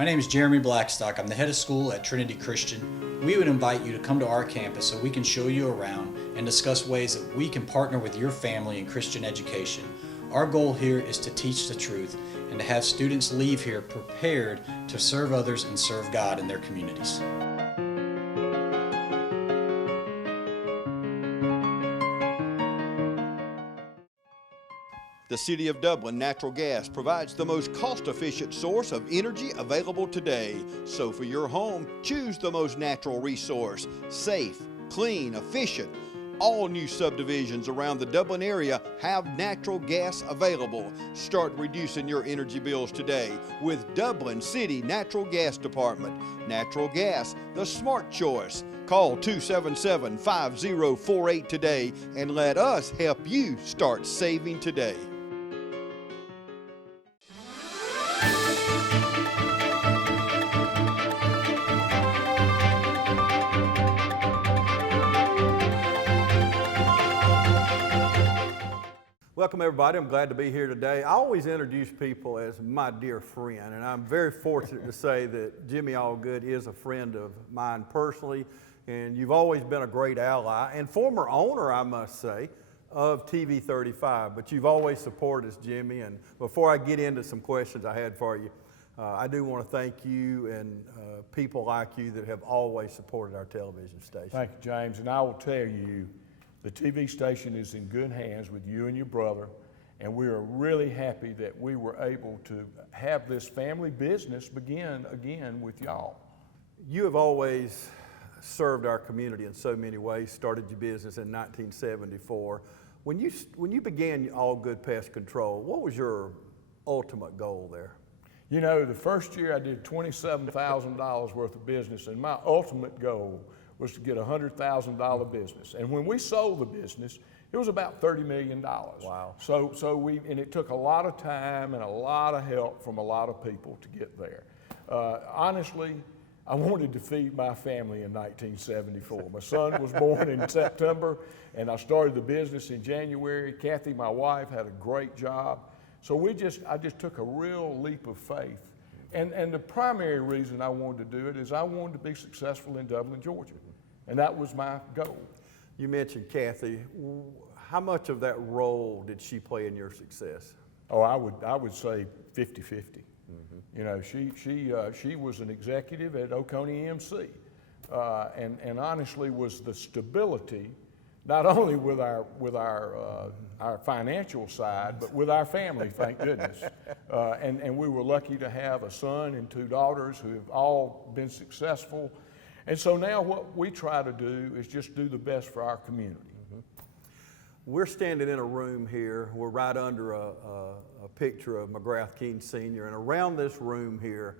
My name is Jeremy Blackstock. I'm the head of school at Trinity Christian. We would invite you to come to our campus so we can show you around and discuss ways that we can partner with your family in Christian education. Our goal here is to teach the truth and to have students leave here prepared to serve others and serve God in their communities. The City of Dublin Natural Gas provides the most cost-efficient source of energy available today. So for your home, choose the most natural resource. Safe, clean, efficient. All new subdivisions around the Dublin area have natural gas available. Start reducing your energy bills today with Dublin City Natural Gas Department. Natural gas, the smart choice. Call 277-5048 today and let us help you start saving today. Welcome everybody, I'm glad to be here today. I always introduce people as my dear friend, and I'm very fortunate to say that Jimmy Allgood is a friend of mine personally, and you've always been a great ally, and former owner, I must say, of TV 35, but you've always supported us, Jimmy, and before I get into some questions I had for you, I do want to thank you and people like you that have always supported our television station. Thank you, James, and I will tell you, the TV station is in good hands with you and your brother, and we are really happy that we were able to have this family business begin again with y'all. You have always served our community in so many ways, started your business in 1974. When you began Allgood Pest Control, what was your ultimate goal there? You know, the first year I did $27,000 worth of business, and my ultimate goal was to get a $100,000 business. And when we sold the business, it was about $30 million. Wow. So and it took a lot of time and a lot of help from a lot of people to get there. Honestly, I wanted to feed my family in 1974. My son was born in September, and I started the business in January. Kathy, my wife, had a great job. So I just took a real leap of faith. And the primary reason I wanted to do it is I wanted to be successful in Dublin, Georgia. And that was my goal. You mentioned Kathy. How much of that role did she play in your success? Oh, I would say 50-50. You know, she was an executive at Oconee EMC, and honestly was the stability, not only with our financial side, but with our family, thank goodness. And we were lucky to have a son and two daughters who have all been successful. And so now what we try to do is just do the best for our community. We're standing in a room here. We're right under a picture of McGrath King Sr. And around this room here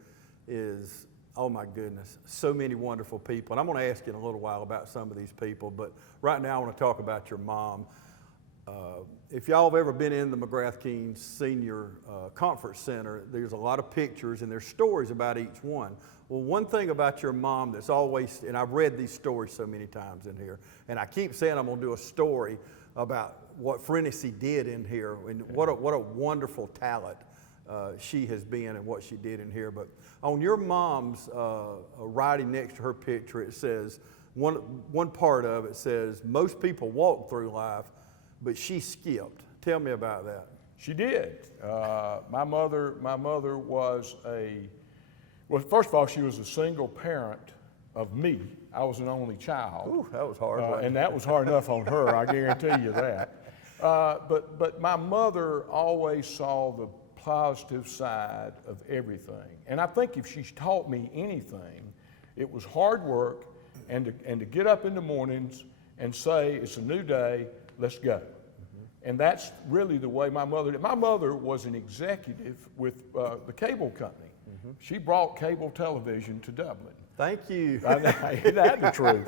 is, oh my goodness, so many wonderful people. And I'm going to ask you in a little while about some of these people, but right now I want to talk about your mom. If y'all have ever been in the McGrath King Senior Conference Center, there's a lot of pictures and there's stories about each one. Well, one thing about your mom that's always, and I've read these stories so many times in here, and I keep saying I'm going to do a story about what Frenessy did in here, and what a wonderful talent she has been and what she did in here. But on your mom's writing next to her picture, it says, one part of it says, most people walk through life, but she skipped. Tell me about that. She did. My mother was well, first of all, she was a single parent of me. I was an only child. Ooh, that was hard. And that was hard enough on her, I guarantee you that. But my mother always saw the positive side of everything. And I think if she's taught me anything, it was hard work and to get up in the mornings and say, it's a new day, let's go. And that's really the way my mother did. My mother was an executive with the cable company. She brought cable television to Dublin. Thank you. Isn't that the truth?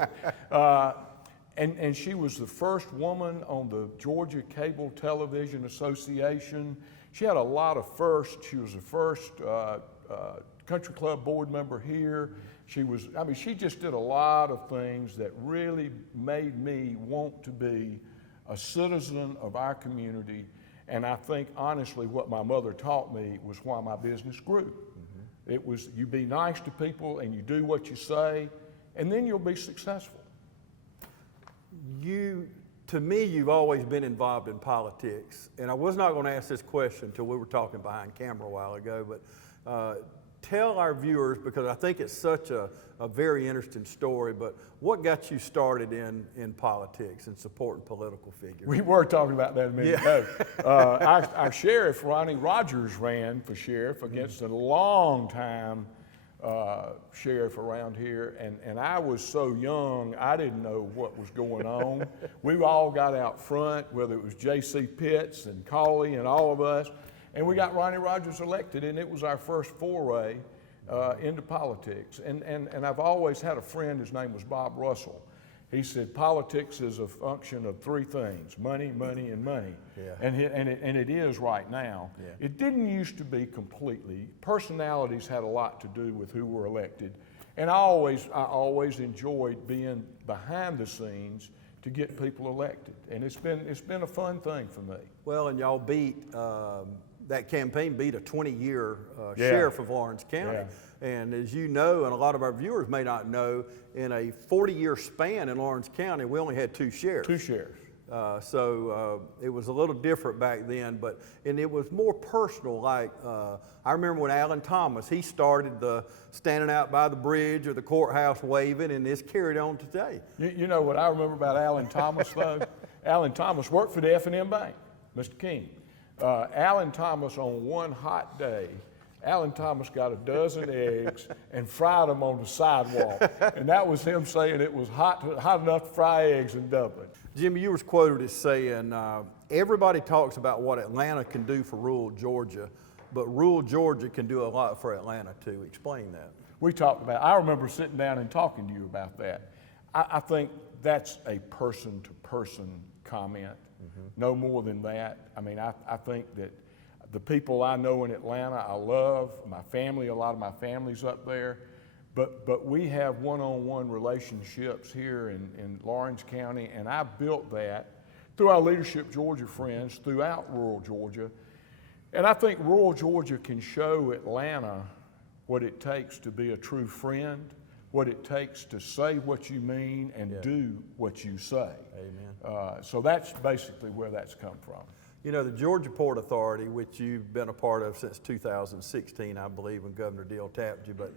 And she was the first woman on the Georgia Cable Television Association. She had a lot of firsts. She was the first country club board member here. She just did a lot of things that really made me want to be a citizen of our community. And I think, honestly, what my mother taught me was why my business grew. It was, you be nice to people and you do what you say, and then you'll be successful. To me, you've always been involved in politics, and I was not going to ask this question until we were talking behind camera a while ago, but tell our viewers, because I think it's such a very interesting story, but what got you started in politics and supporting political figures? We were talking about that a minute ago. Our sheriff, Ronnie Rogers, ran for sheriff against a long-time sheriff around here, and I was so young, I didn't know what was going on. We all got out front, whether it was J.C. Pitts and Cawley and all of us, and we got Ronnie Rogers elected, and it was our first foray into politics. And I've always had a friend, his name was Bob Russell. He said, politics is a function of three things: money, money, and money. Yeah. And it is right now. Yeah. It didn't used to be completely. Personalities had a lot to do with who were elected. And I always enjoyed being behind the scenes to get people elected. And it's been a fun thing for me. Well, and y'all beat, that campaign beat a 20-year sheriff of Lawrence County. Yeah. And as you know, and a lot of our viewers may not know, in a 40-year span in Lawrence County, we only had two sheriffs. Two sheriffs. So it was a little different back then, and it was more personal. Like I remember when Alan Thomas, he started the standing out by the bridge or the courthouse waving, and it's carried on today. You know what I remember about Alan Thomas, though? Alan Thomas worked for the F&M Bank, Mr. King. Alan Thomas, on one hot day, Alan Thomas got a dozen eggs and fried them on the sidewalk. And that was him saying it was hot enough to fry eggs in Dublin. Jimmy, you was quoted as saying, everybody talks about what Atlanta can do for rural Georgia, but rural Georgia can do a lot for Atlanta too. Explain that. We talked about it. I remember sitting down and talking to you about that. I think that's a person-to-person comment, no more than that. I mean, I think that the people I know in Atlanta, I love, my family, a lot of my family's up there, but we have one-on-one relationships here in Lawrence County, and I built that through our Leadership Georgia friends throughout rural Georgia. And I think rural Georgia can show Atlanta what it takes to be a true friend, what it takes to say what you mean and do what you say. Amen. So that's basically where that's come from. You know, the Georgia Port Authority, which you've been a part of since 2016, I believe, when Governor Deal tapped you, but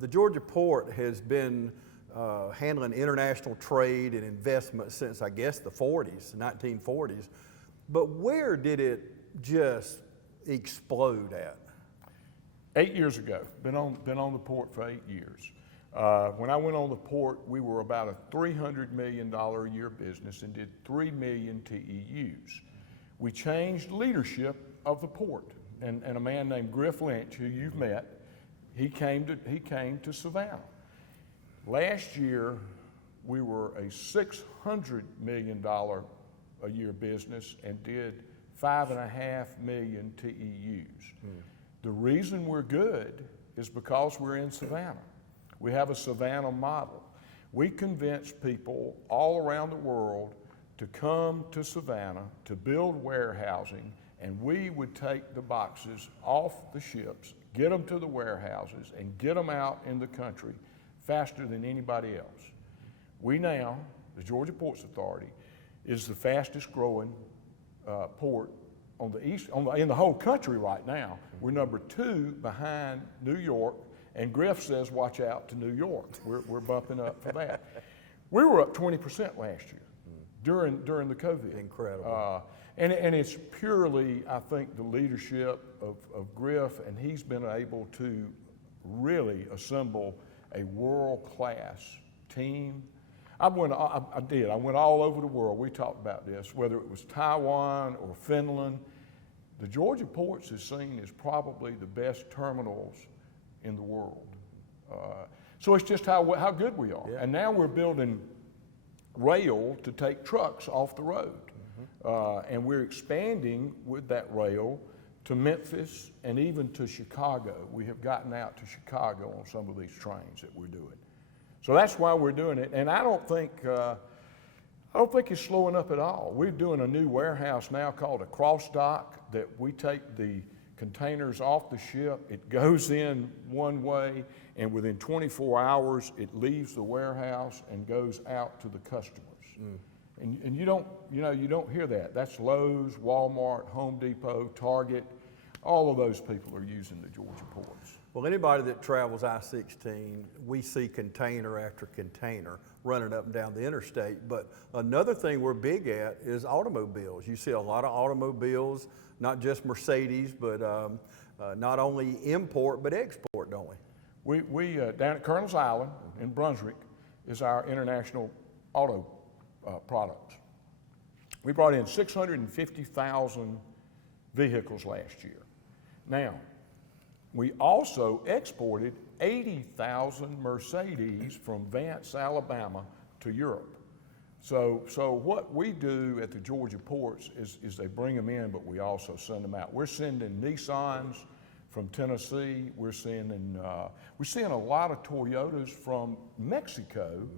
the Georgia Port has been handling international trade and investment since, I guess, the 1940s. But where did it just explode at? 8 years ago. Been on the port for 8 years. When I went on the port, we were about a $300 million a year business and did 3 million TEUs. We changed leadership of the port, and a man named Griff Lynch, who you've met, he came to Savannah. Last year, we were a $600 million a year business and did 5.5 million TEUs. The reason we're good is because we're in Savannah. We have a Savannah model. We convince people all around the world to come to Savannah to build warehousing, and we would take the boxes off the ships, get them to the warehouses, and get them out in the country faster than anybody else. We now, the Georgia Ports Authority, is the fastest growing port on the east, in the whole country right now. We're number 2 behind New York, and Griff says, watch out to New York. We're bumping up for that. We were up 20% last year during the COVID. Incredible. And it's purely, I think, the leadership of Griff, and he's been able to really assemble a world-class team. I went all over the world. We talked about this, whether it was Taiwan or Finland. The Georgia ports is seen as probably the best terminals in the world. So it's just how good we are. Yeah. And now we're building rail to take trucks off the road. And we're expanding with that rail to Memphis and even to Chicago. We have gotten out to Chicago on some of these trains that we're doing. So that's why we're doing it. And I don't think it's slowing up at all. We're doing a new warehouse now called a cross dock that we take the containers off the ship, it goes in one way, and within 24 hours, it leaves the warehouse and goes out to the customers. And you don't hear that. That's Lowe's, Walmart, Home Depot, Target. All of those people are using the Georgia ports. Well, anybody that travels I-16, we see container after container running up and down the interstate. But another thing we're big at is automobiles. You see a lot of automobiles, not just Mercedes, but not only import, but export, don't we? We down at Colonel's Island in Brunswick is our international auto products. We brought in 650,000 vehicles last year. Now, we also exported 80,000 Mercedes from Vance, Alabama to Europe. So what we do at the Georgia ports is they bring them in, but we also send them out. We're sending Nissans from Tennessee. We're seeing a lot of Toyotas from Mexico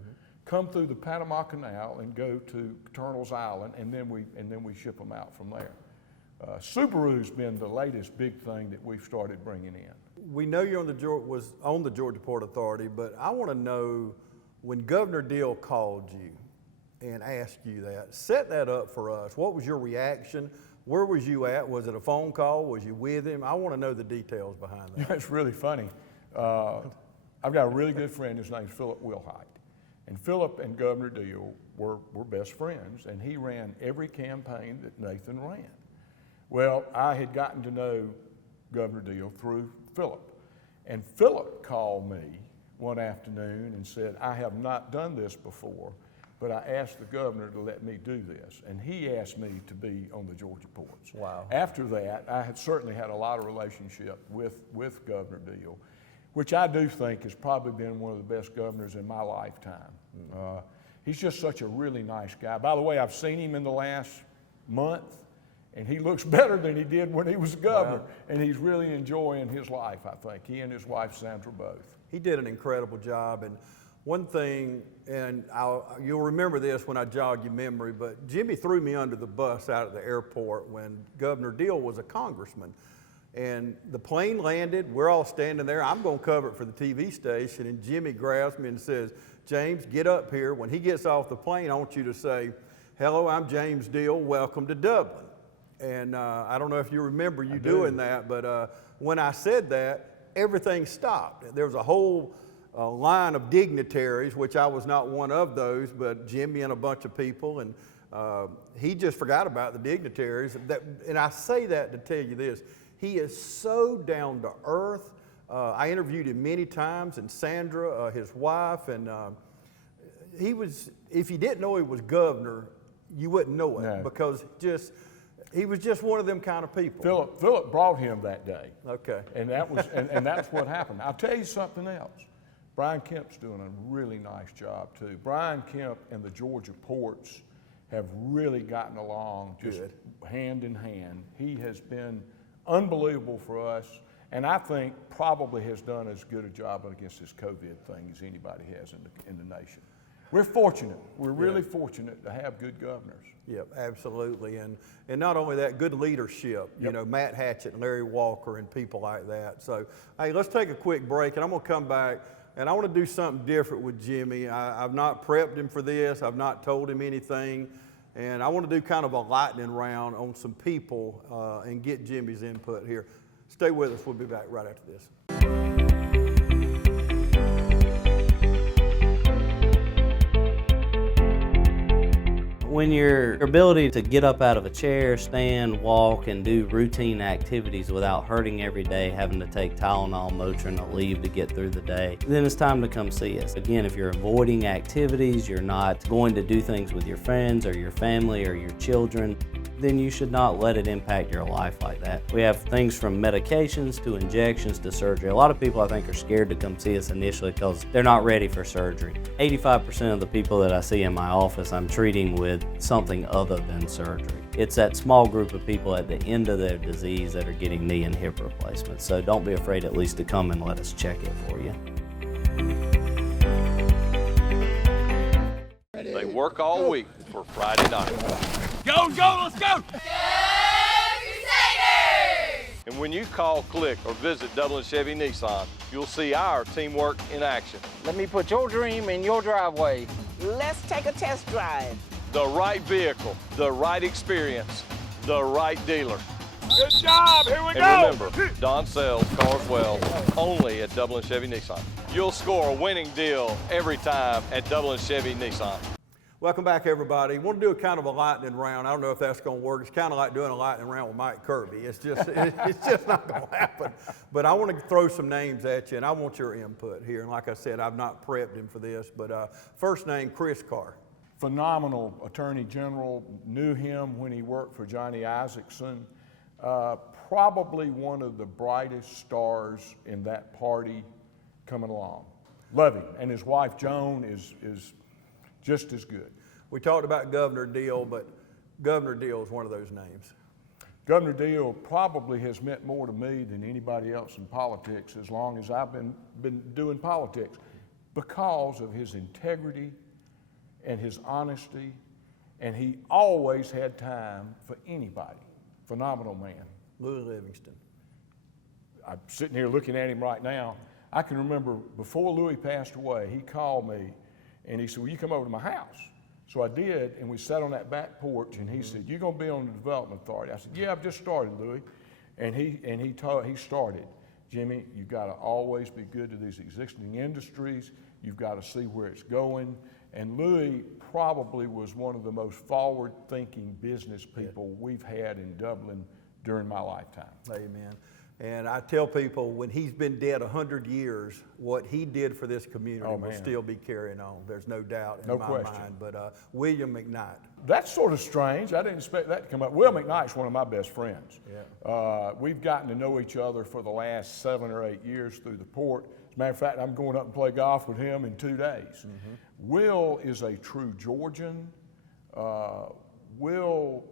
come through the Panama Canal and go to Colonel's Island, and then we ship them out from there. Subaru's been the latest big thing that we've started bringing in. We know you're on the Georgia Port Authority, but I want to know, when Governor Deal called you and asked you that, set that up for us. What was your reaction? Where was you at? Was it a phone call? Was you with him? I want to know the details behind that. It's really funny. I've got a really good friend. His name's Philip Wilhite. And Philip and Governor Deal were best friends, and he ran every campaign that Nathan ran. Well, I had gotten to know Governor Deal through Philip. And Philip called me one afternoon and said, I have not done this before, but I asked the governor to let me do this. And he asked me to be on the Georgia ports. Wow. After that, I had certainly had a lot of relationship with Governor Deal, which I do think has probably been one of the best governors in my lifetime. He's just such a really nice guy. By the way, I've seen him in the last month, and he looks better than he did when he was governor. Wow. And he's really enjoying his life, I think. He and his wife, Sandra, both. He did an incredible job. And one thing, and you'll remember this when I jog your memory, but Jimmy threw me under the bus out at the airport when Governor Deal was a congressman. And the plane landed, we're all standing there. I'm going to cover it for the TV station. And Jimmy grabs me and says, James, get up here. When he gets off the plane, I want you to say, hello, I'm James Deal. Welcome to Dublin. And I don't know if you remember doing that, but when I said that, everything stopped. There was a whole line of dignitaries, which I was not one of those, but Jimmy and a bunch of people, and he just forgot about the dignitaries. And I say that to tell you this, he is so down to earth. I interviewed him many times, and Sandra, his wife, and if you didn't know he was governor, you wouldn't know it. No. Because he was just one of them kind of people. Philip brought him that day. Okay. And that was and that's what happened. I'll tell you something else. Brian Kemp's doing a really nice job too. Brian Kemp and the Georgia ports have really gotten along just hand in hand. He has been unbelievable for us, and I think probably has done as good a job against this COVID thing as anybody has in the nation. We're fortunate. We're really fortunate to have good governors. Yep, absolutely. And not only that, good leadership. Yep. You know, Matt Hatchett and Larry Walker and people like that. So, hey, let's take a quick break, and I'm going to come back, and I want to do something different with Jimmy. I've not prepped him for this. I've not told him anything. And I want to do kind of a lightning round on some people and get Jimmy's input here. Stay with us. We'll be back right after this. When your ability to get up out of a chair, stand, walk, and do routine activities without hurting every day, having to take Tylenol, Motrin, or leave to get through the day, then it's time to come see us. Again, if you're avoiding activities, you're not going to do things with your friends or your family or your children, then you should not let it impact your life like that. We have things from medications to injections to surgery. A lot of people, I think, are scared to come see us initially because they're not ready for surgery. 85% of the people that I see in my office, I'm treating with something other than surgery. It's that small group of people at the end of their disease that are getting knee and hip replacements. So don't be afraid at least to come and let us check it for you. They work all week for Friday night. Go, let's go! Go Crusaders! And when you call, click, or visit Dublin Chevy Nissan, you'll see our teamwork in action. Let me put your dream in your driveway. Let's take a test drive. The right vehicle, the right experience, the right dealer. Good job, here we And remember, Don sells cars well, only at Dublin Chevy Nissan. You'll score a winning deal every time at Dublin Chevy Nissan. Welcome back, everybody. Want to do a kind of a lightning round. I don't know if that's going to work. It's kind of like doing a lightning round with Mike Kirby. It's just not going to happen. But I want to throw some names at you, and I want your input here. And like I said, I've not prepped him for this. But first name, Chris Carr. Phenomenal Attorney General. Knew him when he worked for Johnny Isaacson. Probably one of the brightest stars in that party coming along. Love him. And his wife, Joan, is just as good. We talked about Governor Deal, but Governor Deal is one of those names. Governor Deal probably has meant more to me than anybody else in politics as long as I've been doing politics, because of his integrity and his honesty, and he always had time for anybody. Phenomenal man. Louis Livingston. I'm sitting here looking at him right now. I can remember before Louis passed away, he called me and he said, "Will you come over to my house?" So I did, and we sat on that back porch, and he said, "You're going to be on the Development Authority." I said, "Yeah, I've just started, Louis." And he started, "Jimmy, you've got to always be good to these existing industries. You've got to see where it's going." And Louis probably was one of the most forward-thinking business people we've had in Dublin during my lifetime. Amen. And I tell people, when he's been dead 100 years, what he did for this community will still be carrying on. There's no doubt in my mind. But William McKnight. That's sort of strange. I didn't expect that to come up. Will McKnight's one of my best friends. Yeah. We've gotten to know each other for the last 7 or 8 years through the port. As a matter of fact, I'm going up and play golf with him in 2 days. Mm-hmm. Will is a true Georgian. Will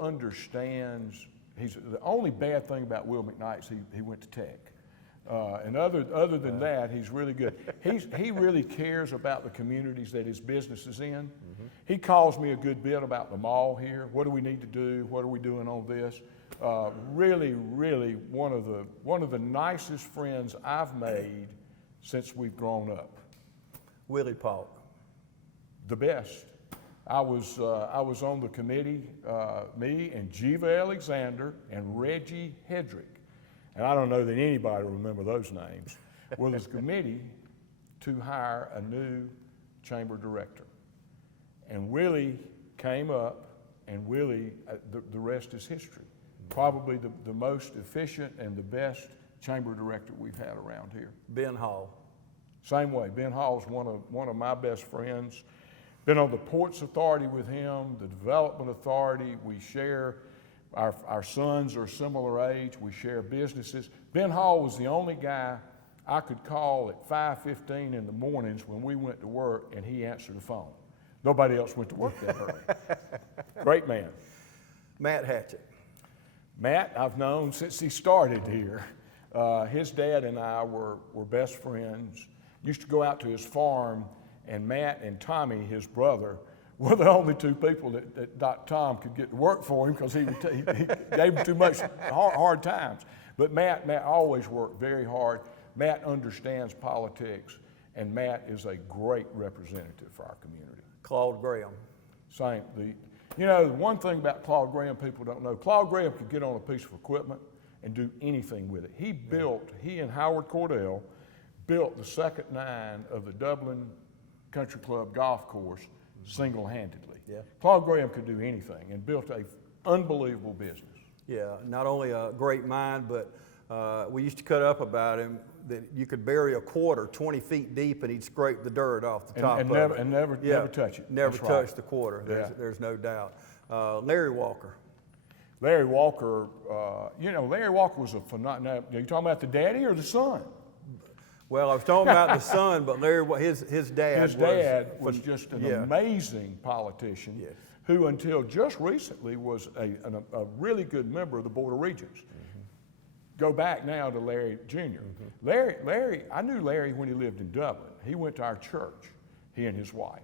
understands. The only bad thing about Will McKnight is he went to Tech. And other than that, he's really good. He really cares about the communities that his business is in. Mm-hmm. He calls me a good bit about the mall here. What do we need to do? What are we doing on this? Really, really one of the nicest friends I've made since we've grown up. Willie Paulk. The best. I was on the committee, me and Jiva Alexander and Reggie Hedrick, and I don't know that anybody will remember those names. Well, this committee to hire a new chamber director, and Willie came up, and Willie, the rest is history. Probably the most efficient and the best chamber director we've had around here. Ben Hall. Same way. Ben Hall's one of my best friends. Been on the Ports Authority with him, the Development Authority. We share, our sons are similar age. We share businesses. Ben Hall was the only guy I could call at 5:15 in the mornings when we went to work, and he answered the phone. Nobody else went to work that early. Great man. Matt Hatchett. Matt, I've known since he started here. His dad and I were best friends. Used to go out to his farm, and Matt and Tommy, his brother, were the only 2 people that Tom could get to work for him, because he gave him too much hard times. But Matt always worked very hard. Matt understands politics, and Matt is a great representative for our community. Claude Graham. Same. The one thing about Claude Graham people don't know, Claude Graham could get on a piece of equipment and do anything with it. He and Howard Cordell built the second 9 of the Dublin Country Club golf course single-handedly. Yeah. Claude Graham could do anything and built an unbelievable business. Yeah, not only a great mind, but we used to cut up about him that you could bury a quarter 20 feet deep and he'd scrape the dirt off the top and of it. And never touch it. Never That's touch right. the quarter, Yeah. there's no doubt. Larry Walker. Larry Walker, Larry Walker was a phenomenal. Are you talking about the daddy or the son? Well, I was talking about the son, but Larry, his dad was just an amazing politician, yes, who until just recently was a really good member of the Board of Regents. Mm-hmm. Go back now to Larry Jr. Mm-hmm. Larry, I knew Larry when he lived in Dublin. He went to our church, he and his wife.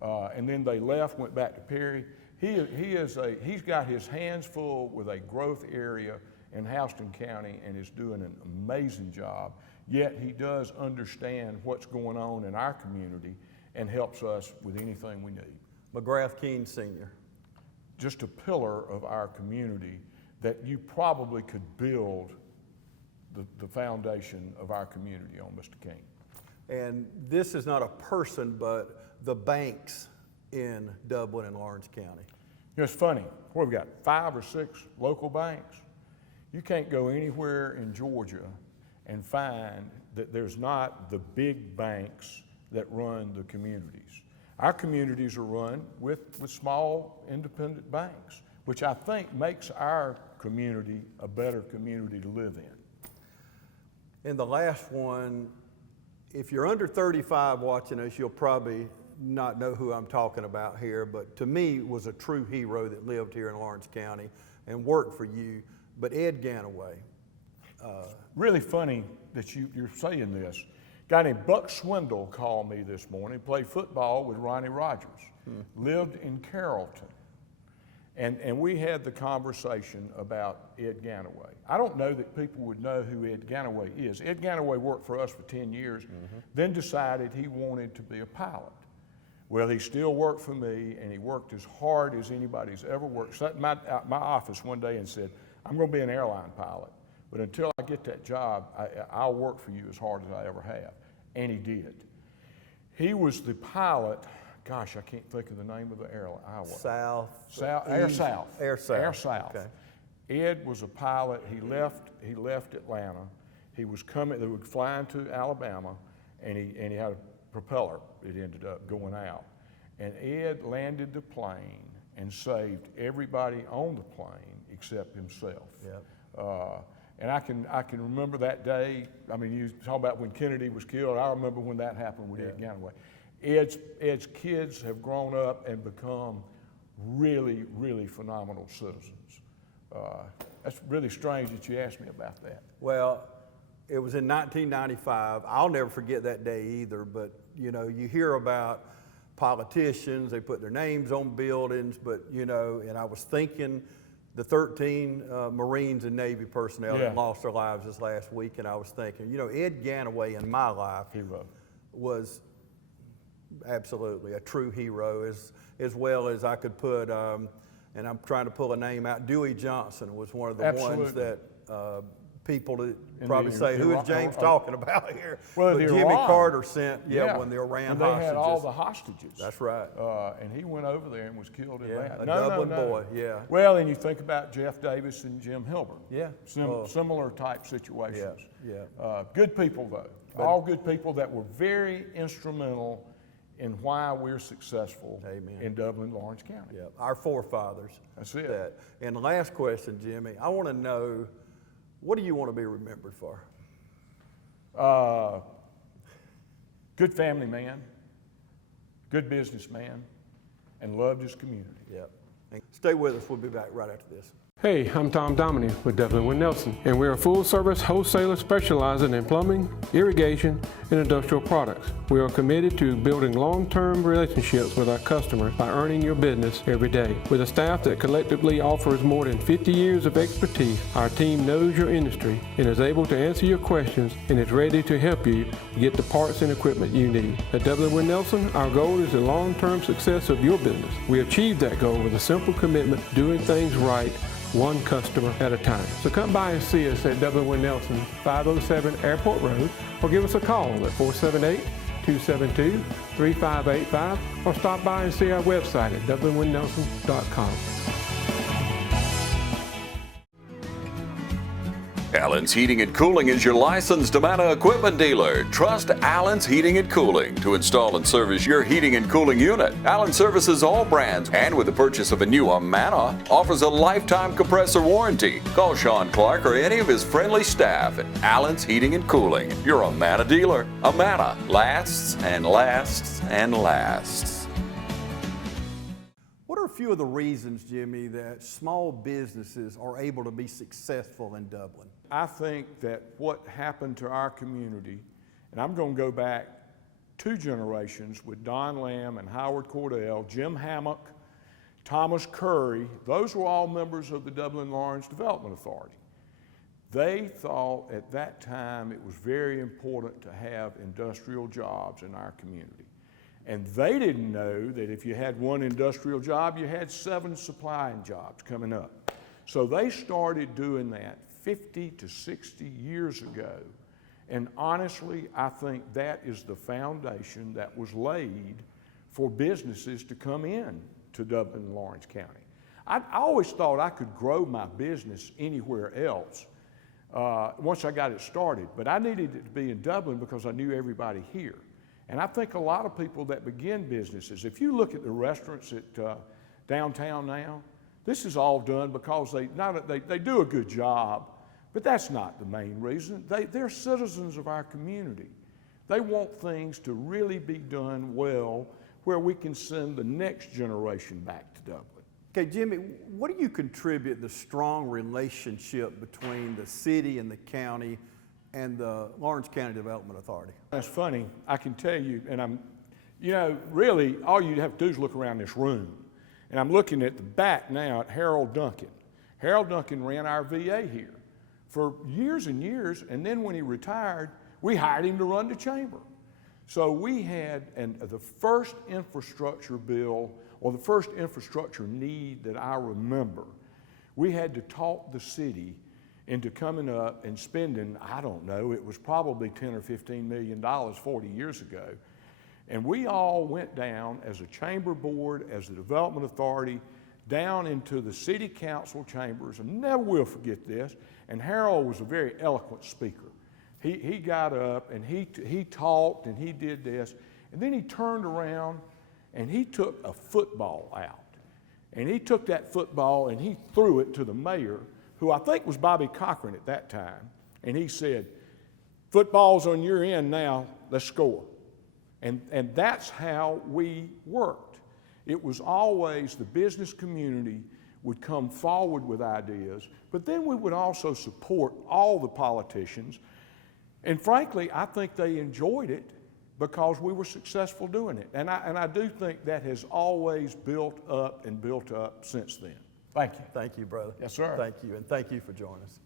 And then they left, went back to Perry. He's got his hands full with a growth area in Houston County and is doing an amazing job. Yet he does understand what's going on in our community and helps us with anything we need. McGrath Keene Sr. Just a pillar of our community that you probably could build the foundation of our community on, Mr. King. And this is not a person, but the banks in Dublin and Lawrence County. You know, it's funny, what we've got 5 or 6 local banks. You can't go anywhere in Georgia and find that there's not the big banks that run the communities. Our communities are run with small independent banks, which I think makes our community a better community to live in. And the last one, if you're under 35 watching us, you'll probably not know who I'm talking about here, but to me was a true hero that lived here in Lawrence County and worked for you, but Ed Ganaway. Really funny that you're saying this. A guy named Buck Swindle called me this morning, played football with Ronnie Rogers, lived in Carrollton. And we had the conversation about Ed Ganaway. I don't know that people would know who Ed Ganaway is. Ed Ganaway worked for us for 10 years, then decided he wanted to be a pilot. Well, he still worked for me, and he worked as hard as anybody's ever worked. Sat in my office one day and said, I'm going to be an airline pilot, but until I get that job, I'll work for you as hard as I ever have. And he did. He was the pilot. Gosh, I can't think of the name of the airline. Air South. Okay. Ed was a pilot. He left Atlanta. He was coming. They were flying to Alabama, and he had a propeller. It ended up going out, and Ed landed the plane and saved everybody on the plane except himself. Yep. And I can remember that day. I mean, you talk about when Kennedy was killed. I remember when that happened with Ed Ganaway. Ed's kids have grown up and become really, really phenomenal citizens. That's really strange that you asked me about that. Well, it was in 1995. I'll never forget that day either, but you know, you hear about politicians, they put their names on buildings, but you know, and I was thinking the 13 Marines and Navy personnel that lost their lives this last week, and I was thinking, you know, Ed Ganaway in my life was absolutely a true hero, as well as I could put, and I'm trying to pull a name out, Dewey Johnson was one of the ones that people that probably say, who is James talking about here? Well, but Jimmy Carter sent, when the Iran and they hostages. had all the hostages. That's right. And he went over there and was killed in that. A Dublin boy, Well, and you think about Jeff Davis and Jim Hilburn. Yeah. Similar type situations. Yeah. Good people, though. All good people that were very instrumental in why we're successful in Dublin, Lawrence County. Yeah. Our forefathers. That's it. And the last question, Jimmy, I want to know, what do you want to be remembered for? Good family man, good businessman, and loved his community. Yep. Stay with us. We'll be back right after this. Hey, I'm Tom Dominy with Dublin with Nelson, and we're a full-service wholesaler specializing in plumbing, irrigation, and industrial products. We are committed to building long-term relationships with our customers by earning your business every day. With a staff that collectively offers more than 50 years of expertise, our team knows your industry and is able to answer your questions and is ready to help you get the parts and equipment you need. At Dublin with Nelson, our goal is the long-term success of your business. We achieve that goal with a simple commitment to doing things right, one customer at a time. So come by and see us at Dublin with Nelson, 507 Airport Road, or give us a call at 478-272-3585, or stop by and see our website at dublinwithnelson.com. Allen's Heating and Cooling is your licensed Amana equipment dealer. Trust Allen's Heating and Cooling to install and service your heating and cooling unit. Allen services all brands, and with the purchase of a new Amana, offers a lifetime compressor warranty. Call Sean Clark or any of his friendly staff at Allen's Heating and Cooling, your Amana dealer. Amana lasts and lasts and lasts. What are a few of the reasons, Jimmy, that small businesses are able to be successful in Dublin? I think that what happened to our community, and I'm going to go back 2 generations with Don Lamb and Howard Cordell, Jim Hammock, Thomas Curry, those were all members of the Dublin-Lawrence Development Authority. They thought at that time it was very important to have industrial jobs in our community. And they didn't know that if you had one industrial job, you had 7 supplying jobs coming up. So they started doing that 50 to 60 years ago. And honestly, I think that is the foundation that was laid for businesses to come in to Dublin and Lawrence County. I always thought I could grow my business anywhere else once I got it started, but I needed it to be in Dublin because I knew everybody here. And I think a lot of people that begin businesses, if you look at the restaurants at downtown now, this is all done because they do a good job, but that's not the main reason. They're citizens of our community. They want things to really be done well where we can send the next generation back to Dublin. Okay, Jimmy, what do you contribute the strong relationship between the city and the county and the Lawrence County Development Authority? That's funny. I can tell you, and really, all you have to do is look around this room. And I'm looking at the back now at Harold Duncan. Harold Duncan ran our VA here for years and years, and then when he retired, we hired him to run the chamber. So we had the first infrastructure bill, or the first infrastructure need that I remember, we had to talk the city into coming up and spending, I don't know, it was probably $10 or $15 million 40 years ago. And we all went down as a chamber board, as the development authority, down into the city council chambers, and never will forget this, and Harold was a very eloquent speaker. He got up and he talked and he did this, and then he turned around and he took a football out. And he took that football and he threw it to the mayor, who I think was Bobby Cochran at that time, and he said, "Football's on your end now, let's score." And that's how we worked. It was always the business community would come forward with ideas, but then we would also support all the politicians. And frankly, I think they enjoyed it because we were successful doing it. And I do think that has always built up and built up since then. Thank you. Thank you, brother. Yes, sir. Thank you, and thank you for joining us.